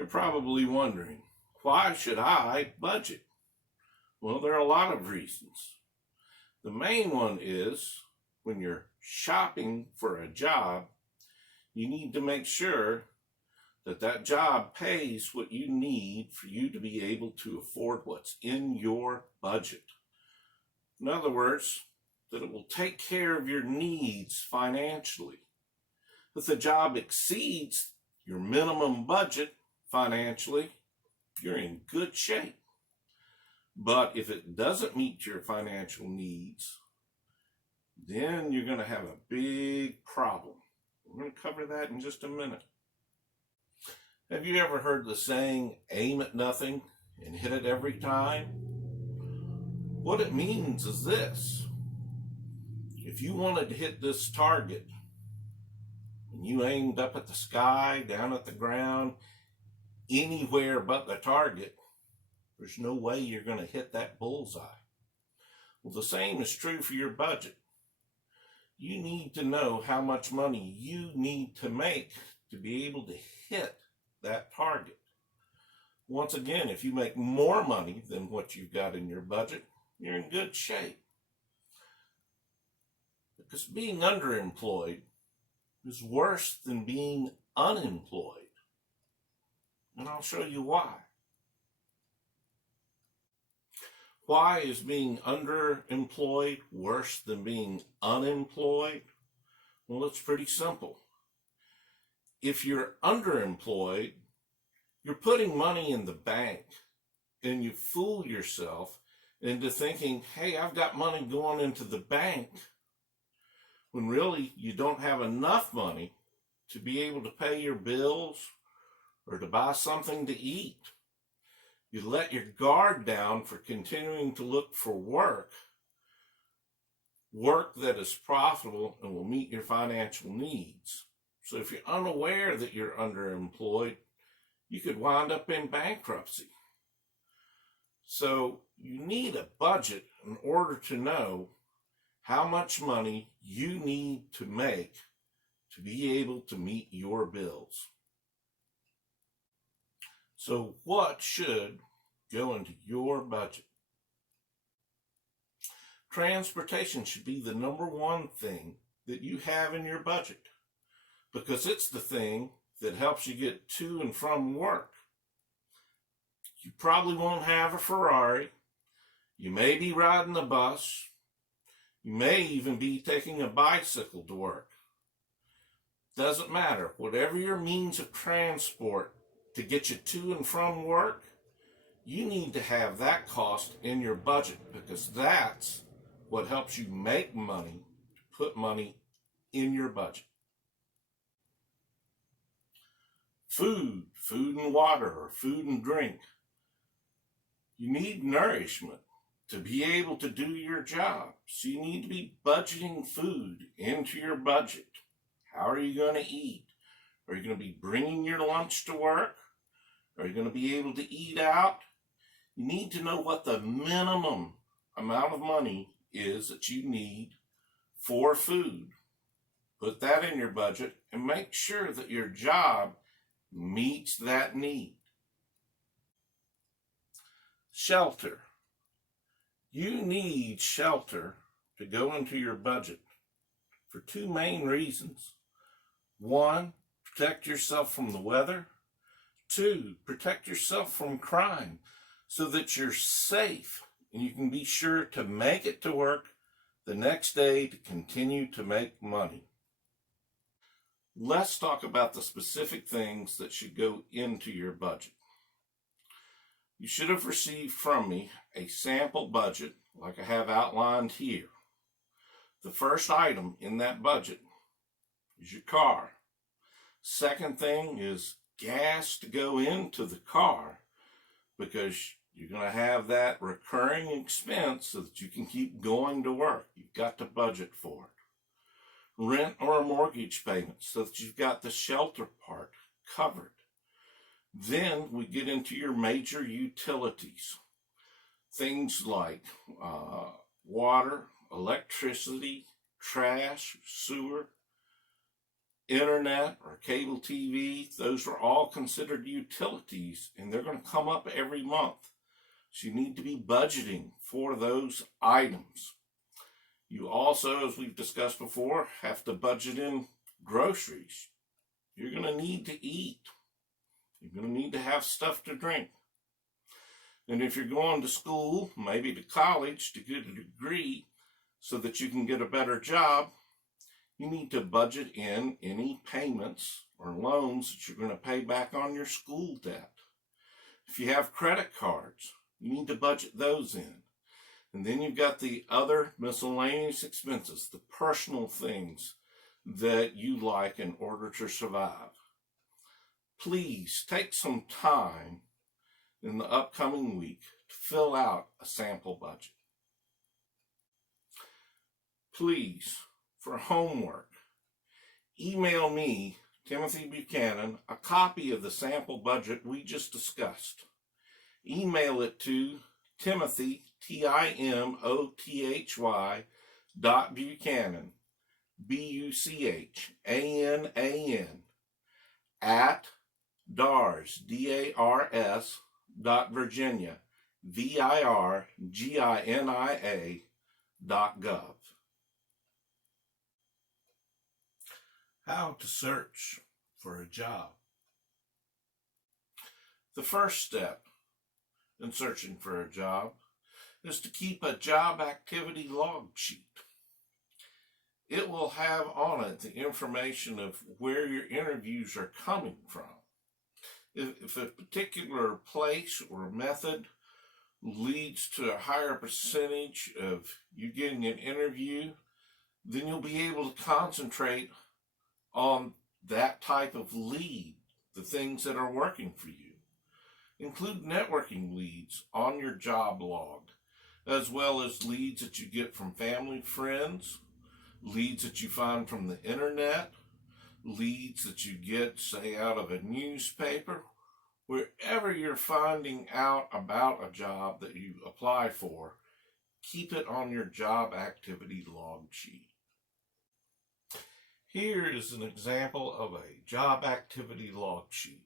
You're probably wondering, why should I budget? Well, there are a lot of reasons. The main one is when you're shopping for a job, you need to make sure that that job pays what you need for you to be able to afford what's in your budget. In other words, that it will take care of your needs financially. If the job exceeds your minimum budget financially, you're in good shape. But if it doesn't meet your financial needs, then you're going to have a big problem. We're going to cover that in just a minute. Have you ever heard the saying, aim at nothing and hit it every time? What it means is this. If you wanted to hit this target and you aimed up at the sky, down at the ground, anywhere but the target, there's no way you're going to hit that bullseye. Well, the same is true for your budget. You need to know how much money you need to make to be able to hit that target. Once again, if you make more money than what you've got in your budget, you're in good shape. Because being underemployed is worse than being unemployed. And I'll show you why. Why is being underemployed worse than being unemployed? Well, it's pretty simple. If you're underemployed, you're putting money in the bank and you fool yourself into thinking, hey, I've got money going into the bank, when really you don't have enough money to be able to pay your bills or to buy something to eat. You let your guard down for continuing to look for work that is profitable and will meet your financial needs. So if you're unaware that you're underemployed, you could wind up in bankruptcy. So you need a budget in order to know how much money you need to make to be able to meet your bills. So what should go into your budget? Transportation should be the number one thing that you have in your budget, because it's the thing that helps you get to and from work. You probably won't have a Ferrari. You may be riding the bus. You may even be taking a bicycle to work. Doesn't matter. Whatever your means of transport to get you to and from work, you need to have that cost in your budget, because that's what helps you make money, to put money in your budget. Food and water, or food and drink. You need nourishment to be able to do your job. So you need to be budgeting food into your budget. How are you going to eat? Are you going to be bringing your lunch to work? Are you going to be able to eat out? You need to know what the minimum amount of money is that you need for food. Put that in your budget and make sure that your job meets that need. Shelter. You need shelter to go into your budget for two main reasons. One, protect yourself from the weather. Two, protect yourself from crime so that you're safe and you can be sure to make it to work the next day to continue to make money. Let's talk about the specific things that should go into your budget. You should have received from me a sample budget like I have outlined here. The first item in that budget is your car. Second thing is gas to go into the car, because you're going to have that recurring expense so that you can keep going to work. You've got to budget for it. Rent or a mortgage payment so that you've got the shelter part covered. Then we get into your major utilities. Things like water, electricity, trash, sewer. internet or cable TV, those are all considered utilities, and they're going to come up every month. So you need to be budgeting for those items. You also, as we've discussed before, have to budget in groceries. You're going to need to eat. You're going to need to have stuff to drink. And if you're going to school, maybe to college, to get a degree so that you can get a better job, you need to budget in any payments or loans that you're going to pay back on your school debt. If you have credit cards, you need to budget those in. And then you've got the other miscellaneous expenses, the personal things that you like in order to survive. Please take some time in the upcoming week to fill out a sample budget. Please, for homework, email me, Timothy Buchanan, a copy of the sample budget we just discussed. Email it to Timothy, Timothy, .Buchanan, BUCHANAN, at DARS, DARS, .Virginia, VIRGINIA.gov. How to search for a job. The first step in searching for a job is to keep a job activity log sheet. It will have on it the information of where your interviews are coming from. If a particular place or method leads to a higher percentage of you getting an interview, then you'll be able to concentrate on that type of lead, the things that are working for you. Include networking leads on your job log, as well as leads that you get from family, friends, leads that you find from the internet, leads that you get, say, out of a newspaper. Wherever you're finding out about a job that you apply for, keep it on your job activity log sheet. Here is an example of a job activity log sheet.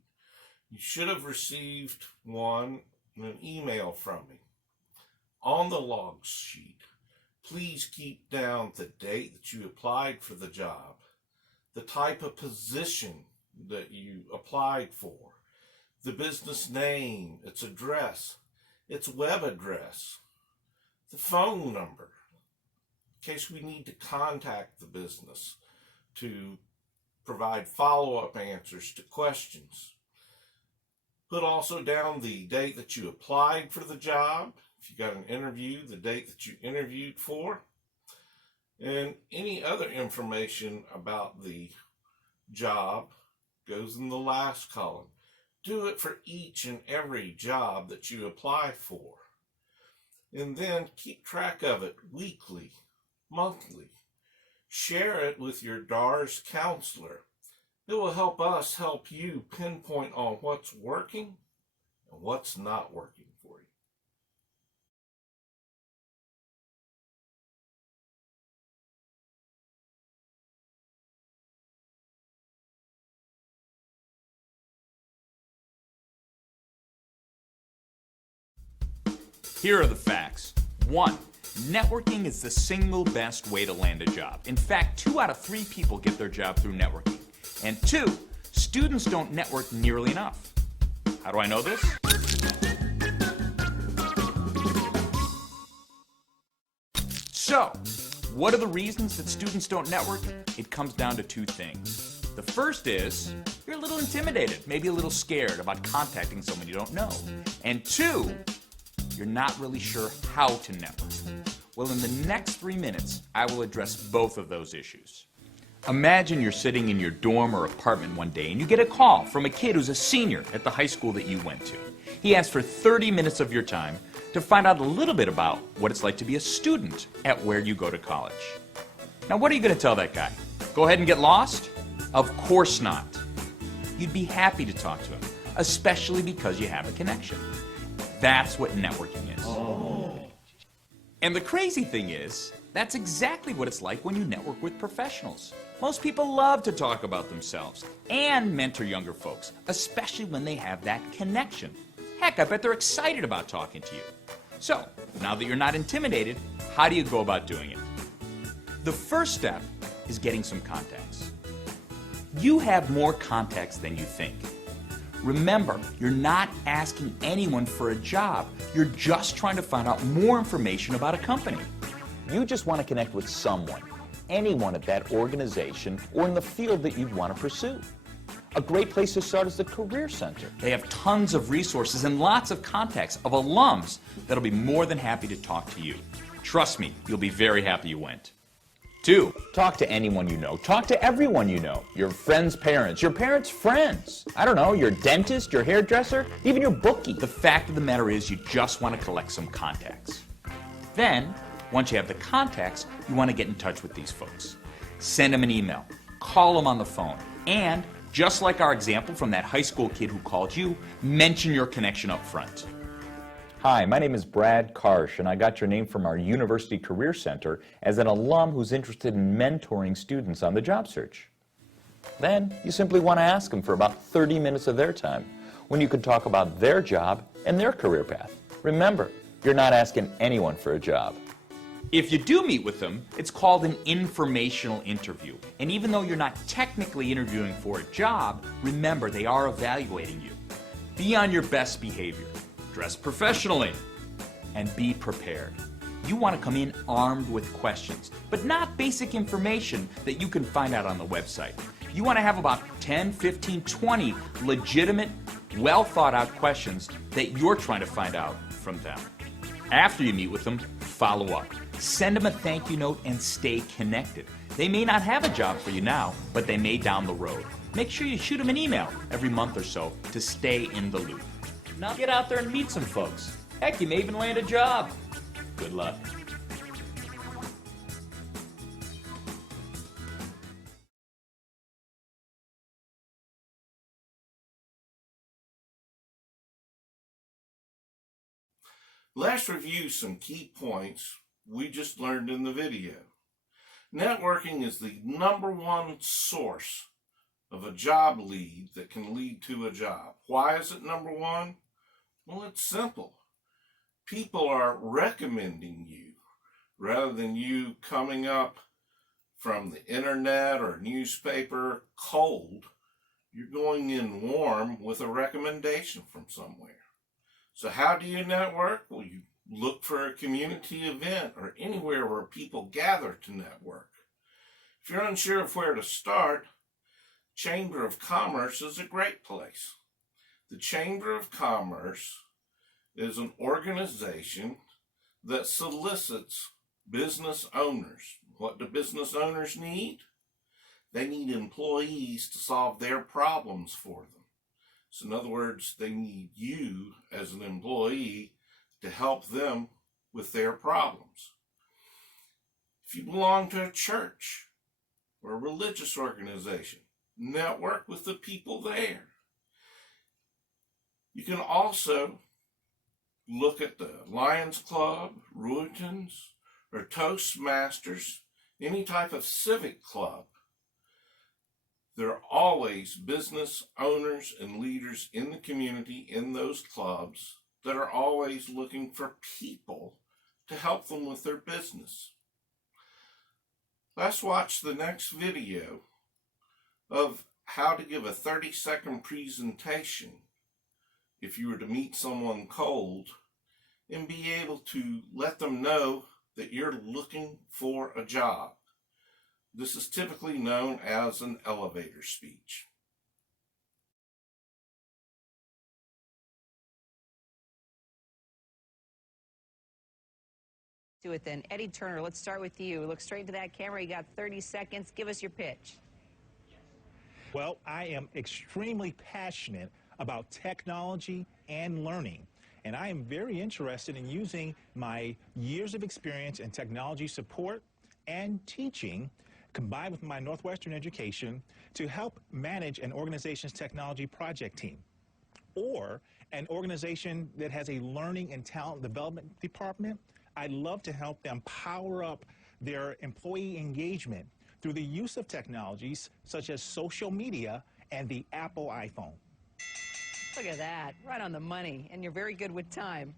You should have received one in an email from me. On the log sheet, please keep down the date that you applied for the job, the type of position that you applied for, the business name, its address, its web address, the phone number, in case we need to contact the business to provide follow-up answers to questions. Put also down the date that you applied for the job. If you got an interview, the date that you interviewed for, and any other information about the job goes in the last column. Do it for each and every job that you apply for. And then keep track of it weekly, monthly. Share it with your DARS counselor. It will help us help you pinpoint on what's working and what's not working for you. Here are the facts. 1. Networking is the single best way to land a job. In fact, 2 out of 3 people get their job through networking. And 2, students don't network nearly enough. How do I know this? So, what are the reasons that students don't network? It comes down to 2 things. The first is, you're a little intimidated, maybe a little scared about contacting someone you don't know. And 2, you're not really sure how to network. Well, in the next 3 minutes, I will address both of those issues. Imagine you're sitting in your dorm or apartment one day and you get a call from a kid who's a senior at the high school that you went to. He asks for 30 minutes of your time to find out a little bit about what it's like to be a student at where you go to college. Now, what are you going to tell that guy? Go ahead and get lost? Of course not. You'd be happy to talk to him, especially because you have a connection. That's what networking is. Oh. And the crazy thing is, that's exactly what it's like when you network with professionals. Most people love to talk about themselves and mentor younger folks, especially when they have that connection. Heck, I bet they're excited about talking to you. So, now that you're not intimidated, how do you go about doing it? The first step is getting some contacts. You have more contacts than you think. Remember, you're not asking anyone for a job. You're just trying to find out more information about a company. You just want to connect with someone, anyone at that organization or in the field that you'd want to pursue. A great place to start is the Career Center. They have tons of resources and lots of contacts of alums that'll be more than happy to talk to you. Trust me, you'll be very happy you went. 2, talk to anyone you know. Talk to everyone you know. Your friends' parents, your parents' friends. I don't know, your dentist, your hairdresser, even your bookie. The fact of the matter is you just want to collect some contacts. Then, once you have the contacts, you want to get in touch with these folks. Send them an email, call them on the phone, and just like our example from that high school kid who called you, mention your connection up front. Hi, my name is Brad Karsh, and I got your name from our University Career Center as an alum who's interested in mentoring students on the job search. Then, you simply want to ask them for about 30 minutes of their time, when you can talk about their job and their career path. Remember, you're not asking anyone for a job. If you do meet with them, it's called an informational interview. And even though you're not technically interviewing for a job, remember they are evaluating you. Be on your best behavior. Dress professionally. And be prepared. You want to come in armed with questions, but not basic information that you can find out on the website. You want to have about 10, 15, 20 legitimate, well thought out questions that you're trying to find out from them. After you meet with them, follow up. Send them a thank you note and stay connected. They may not have a job for you now, but they may down the road. Make sure you shoot them an email every month or so to stay in the loop. Now get out there and meet some folks. Heck, you may even land a job. Good luck. Let's review some key points we just learned in the video. Networking is the #1 source of a job lead that can lead to a job. Why is it #1? Well, it's simple. People are recommending you rather than you coming up from the internet or newspaper cold. You're going in warm with a recommendation from somewhere. So how do you network? Well, you look for a community event or anywhere where people gather to network. If you're unsure of where to start, Chamber of Commerce is a great place. The Chamber of Commerce is an organization that solicits business owners. What do business owners need? They need employees to solve their problems for them. So in other words, they need you as an employee to help them with their problems. If you belong to a church or a religious organization, network with the people there. You can also look at the Lions Club, Ruitons, or Toastmasters, any type of civic club. There are always business owners and leaders in the community in those clubs that are always looking for people to help them with their business. Let's watch the next video of how to give a 30-second presentation if you were to meet someone cold and be able to let them know that you're looking for a job. This is typically known as an elevator speech. Do it then. Eddie Turner, let's start with you. Look straight into that camera. You got 30 seconds. Give us your pitch. Well, I am extremely passionate about technology and learning, and I am very interested in using my years of experience in technology support and teaching, combined with my Northwestern education, to help manage an organization's technology project team, or an organization that has a learning and talent development department. I'd love to help them power up their employee engagement through the use of technologies such as social media and the Apple iPhone. Look at that. Right on the money. And you're very good with time.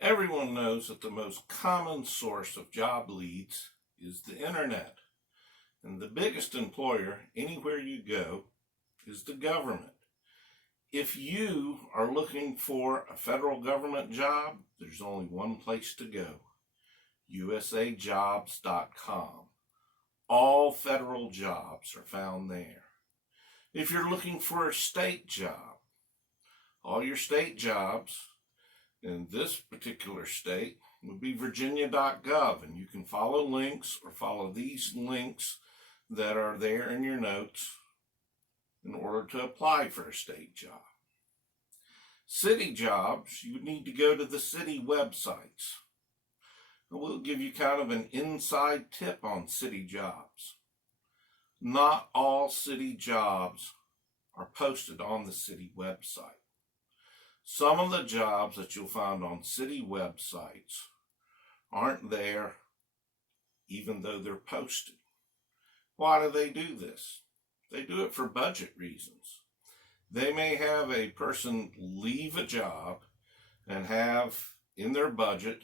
Everyone knows that the most common source of job leads is the internet. And the biggest employer anywhere you go is the government. If you are looking for a federal government job, there's only one place to go: usajobs.com. All federal jobs are found there. If you're looking for a state job, all your state jobs in this particular state would be virginia.gov, and you can follow links or follow these links that are there in your notes in order to apply for a state job. City jobs, you need to go to the city websites. And we'll give you kind of an inside tip on city jobs. Not all city jobs are posted on the city website. Some of the jobs that you'll find on city websites aren't there even though they're posted. Why do they do this? They do it for budget reasons. They may have a person leave a job and have in their budget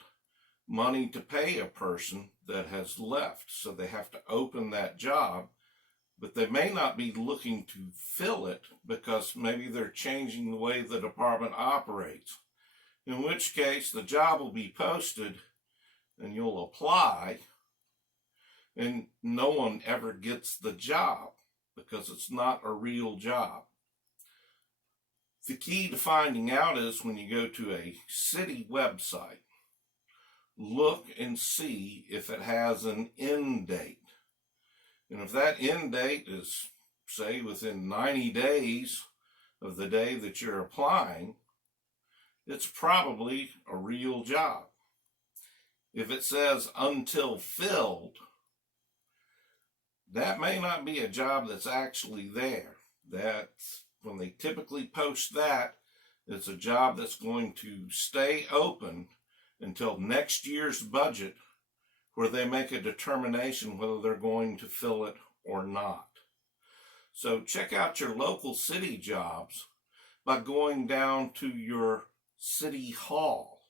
money to pay a person that has left, so they have to open that job, but they may not be looking to fill it because maybe they're changing the way the department operates, in which case the job will be posted and you'll apply and no one ever gets the job because it's not a real job. The key to finding out is when you go to a city website, look and see if it has an end date. And if that end date is, say, within 90 days of the day that you're applying, it's probably a real job. If it says until filled, that may not be a job that's actually there. That's when they typically post that, it's a job that's going to stay open until next year's budget, where they make a determination whether they're going to fill it or not. So check out your local city jobs by going down to your city hall.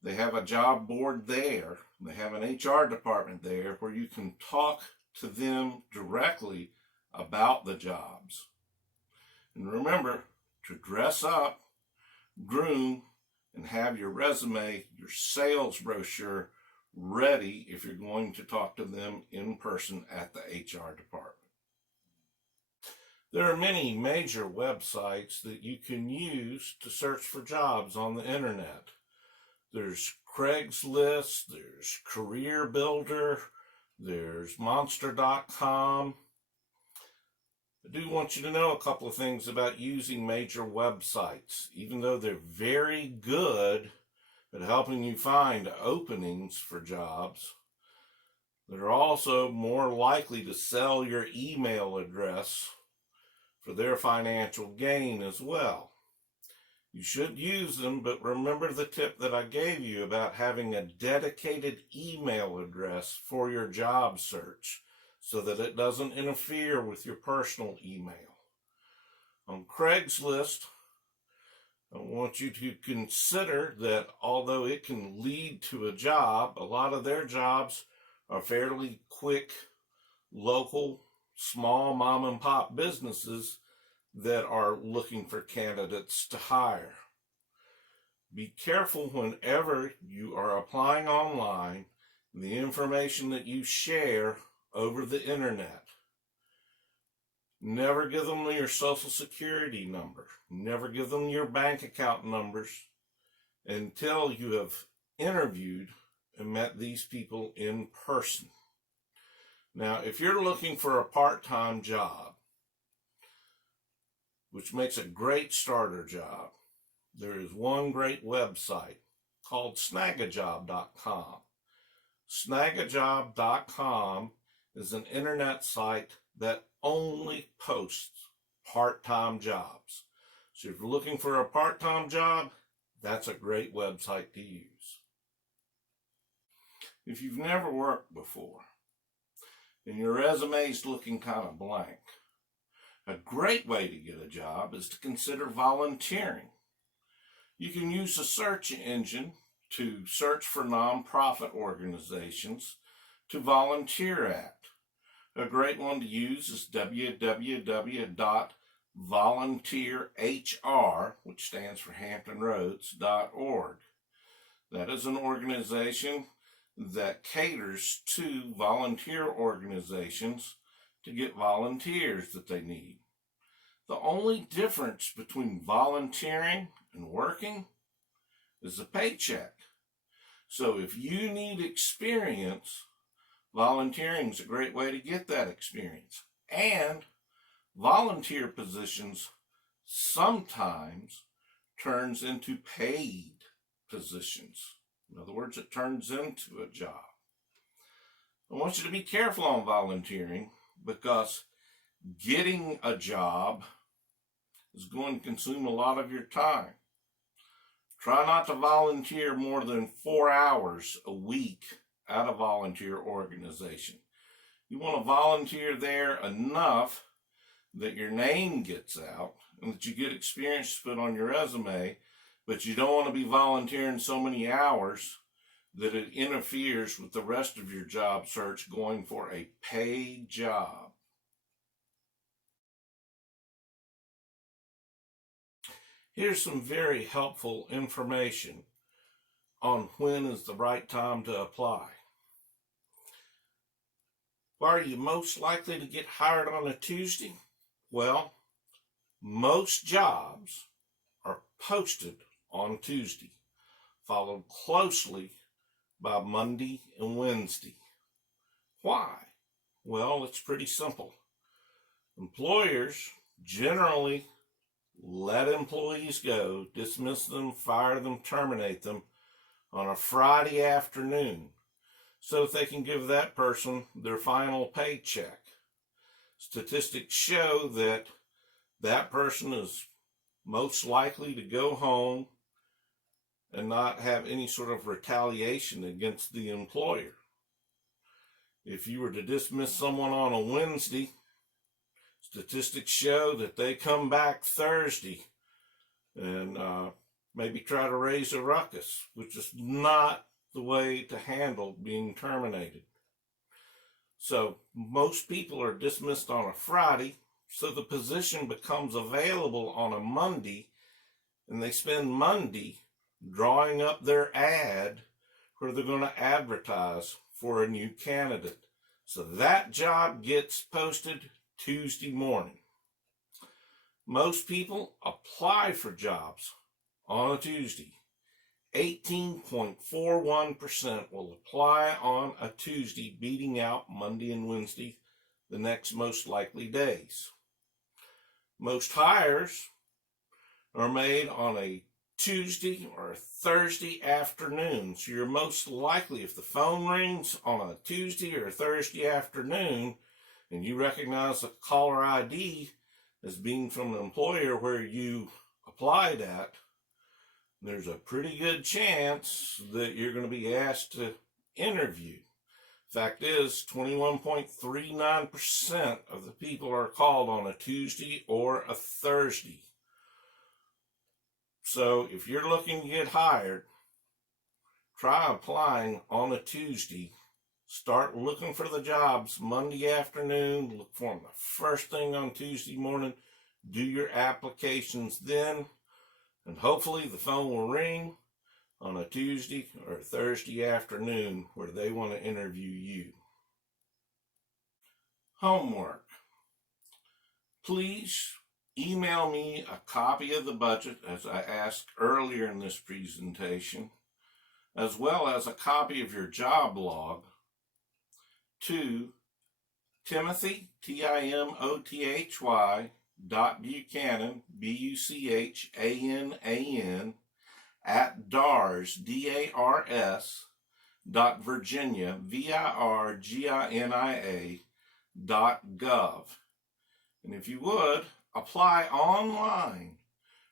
They have a job board there. They have an HR department there where you can talk to them directly about the jobs. And remember to dress up, groom, and have your resume, your sales brochure ready if you're going to talk to them in person at the HR department. There are many major websites that you can use to search for jobs on the internet. There's Craigslist, there's Career Builder, there's Monster.com. I do want you to know a couple of things about using major websites. Even though they're very good at helping you find openings for jobs, they're also more likely to sell your email address for their financial gain as well. You should use them, but remember the tip that I gave you about having a dedicated email address for your job search, so that it doesn't interfere with your personal email. On Craigslist, I want you to consider that although it can lead to a job, a lot of their jobs are fairly quick, local, small mom and pop businesses that are looking for candidates to hire. Be careful whenever you are applying online, the information that you share over the internet. Never give them your social security number. Never give them your bank account numbers until you have interviewed and met these people in person. Now, if you're looking for a part-time job, which makes a great starter job, there is one great website called snagajob.com. Snagajob.com is an internet site that only posts part-time jobs. So if you're looking for a part-time job, that's a great website to use. If you've never worked before, and your resume's looking kind of blank, a great way to get a job is to consider volunteering. You can use a search engine to search for nonprofit organizations to volunteer at. A great one to use is www.volunteerhr, which stands for HamptonRoads.org. That is an organization that caters to volunteer organizations to get volunteers that they need. The only difference between volunteering and working is the paycheck. So if you need experience, volunteering is a great way to get that experience. And volunteer positions sometimes turns into paid positions. In other words, it turns into a job. I want you to be careful on volunteering because getting a job is going to consume a lot of your time. Try not to volunteer more than 4 hours a week at a volunteer organization. You want to volunteer there enough that your name gets out and that you get experience to put on your resume, but you don't want to be volunteering so many hours that it interferes with the rest of your job search going for a paid job. Here's some very helpful information on when is the right time to apply. Why are you most likely to get hired on a Tuesday? Well, most jobs are posted on Tuesday, followed closely by Monday and Wednesday. Why? Well, it's pretty simple. Employers generally let employees go, dismiss them, fire them, terminate them on a Friday afternoon so that they can give that person their final paycheck. Statistics show that that person is most likely to go home and not have any sort of retaliation against the employer. If you were to dismiss someone on a Wednesday, statistics show that they come back Thursday and maybe try to raise a ruckus, which is not the way to handle being terminated. So most people are dismissed on a Friday, so the position becomes available on a Monday, and they spend Monday drawing up their ad where they're going to advertise for a new candidate. So that job gets posted Tuesday morning. Most people apply for jobs on a Tuesday. 18.41% will apply on a Tuesday, beating out Monday and Wednesday, the next most likely days. Most hires are made on a Tuesday or a Thursday afternoon. So you're most likely, if the phone rings on a Tuesday or a Thursday afternoon, and you recognize the caller ID as being from an employer where you applied at, there's a pretty good chance that you're going to be asked to interview. Fact is, 21.39% of the people are called on a Tuesday or a Thursday. So if you're looking to get hired, try applying on a Tuesday. Start looking for the jobs Monday afternoon. Look for them the first thing on Tuesday morning. Do your applications then. And hopefully the phone will ring on a Tuesday or Thursday afternoon where they want to interview you. Homework. Please email me a copy of the budget, as I asked earlier in this presentation, as well as a copy of your job log to Timothy, Timothy, .Buchanan, Buchanan, at DARS, DARS, Virginia, VIRGINIA.gov. And if you would, apply online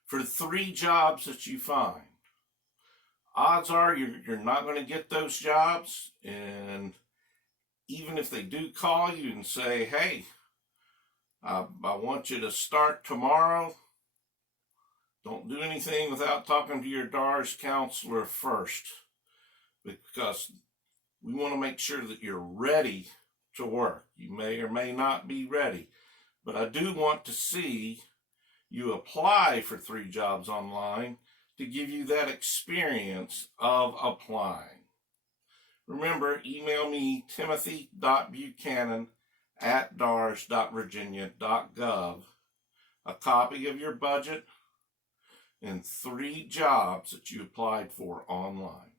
for 3 jobs that you find. Odds are you're not going to get those jobs, and even if they do call you and say, hey, I want you to start tomorrow, don't do anything without talking to your DARS counselor first, because we want to make sure that you're ready to work. You may or may not be ready, but I do want to see you apply for 3 jobs online to give you that experience of applying. Remember, email me timothy.buchanan@dars.virginia.gov a copy of your budget and 3 jobs that you applied for online.